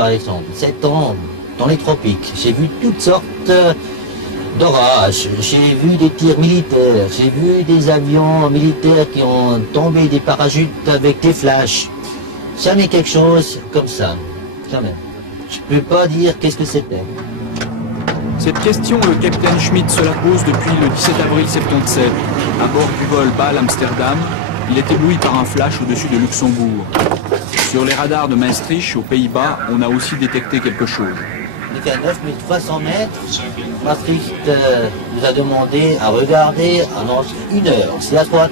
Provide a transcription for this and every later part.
Par exemple, 7 ans dans les tropiques, j'ai vu toutes sortes d'orages, j'ai vu des tirs militaires, j'ai vu des avions militaires qui ont tombé des parachutes avec des flashs. Jamais quelque chose comme ça, jamais. Je peux pas dire qu'est-ce que c'était. Cette question, le capitaine Schmidt se la pose depuis le 17 avril 77. À bord du vol Bâle-Amsterdam, il est ébloui par un flash au-dessus de Luxembourg. Sur les radars de Maastricht, aux Pays-Bas, on a aussi détecté quelque chose. On était à 9300 mètres. Maastricht nous a demandé à regarder pendant 1 heure. C'est à droite.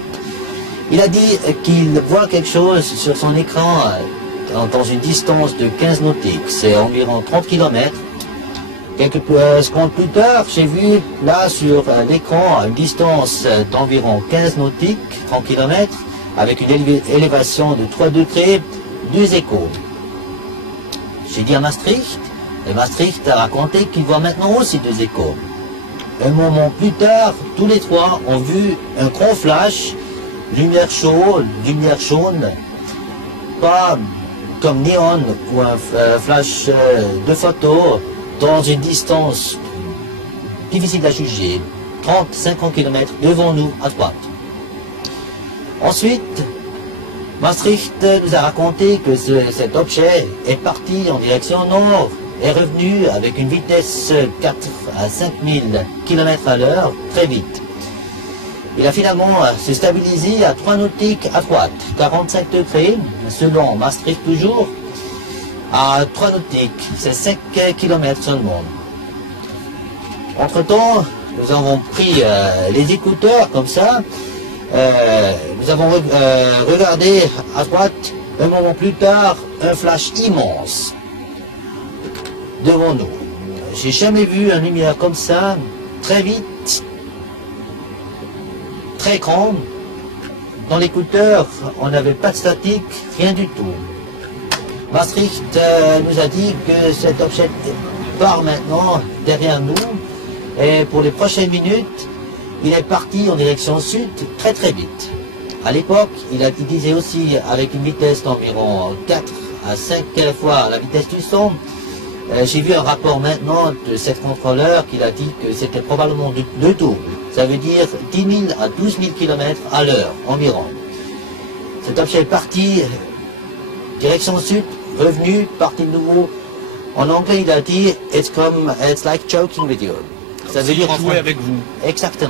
Il a dit qu'il voit quelque chose sur son écran dans une distance de 15 nautiques. C'est environ 30 km. Quelques secondes plus tard, j'ai vu là sur l'écran à une distance d'environ 15 nautiques, 30 km, avec une élévation de 3 degrés, 2 échos. J'ai dit à Maastricht, et Maastricht a raconté qu'il voit maintenant aussi 2 échos. Un moment plus tard, tous les trois ont vu un grand flash, lumière chaude, lumière jaune, pas comme néon ou un flash de photo, dans une distance difficile à juger, 30-50 km devant nous à droite. Ensuite, Maastricht nous a raconté que cet objet est parti en direction nord et revenu avec une vitesse 4 à 5000 km à l'heure très vite. Il a finalement se stabilisé à 3 nautiques à droite, 45 degrés, selon Maastricht toujours, à 3 nautiques, c'est 5 km seulement. Entre-temps, nous avons pris les écouteurs comme ça, nous avons regardé à droite, un moment plus tard, un flash immense devant nous. J'ai jamais vu une lumière comme ça, très vite, très grande. Dans l'écouteur, on n'avait pas de statique, rien du tout. Maastricht nous a dit que cet objet part maintenant derrière nous et pour les prochaines minutes, il est parti en direction sud très très vite. À l'époque, il disait aussi avec une vitesse d'environ 4 à 5 fois la vitesse du son. J'ai vu un rapport maintenant de cet contrôleur qui a dit que c'était probablement deux tours. Ça veut dire 10 000 à 12 000 km à l'heure environ. Cet objet est parti direction sud, revenu, parti de nouveau. En anglais, il a dit it's like joking with you. Ça veut dire jouer avec vous. Exactement.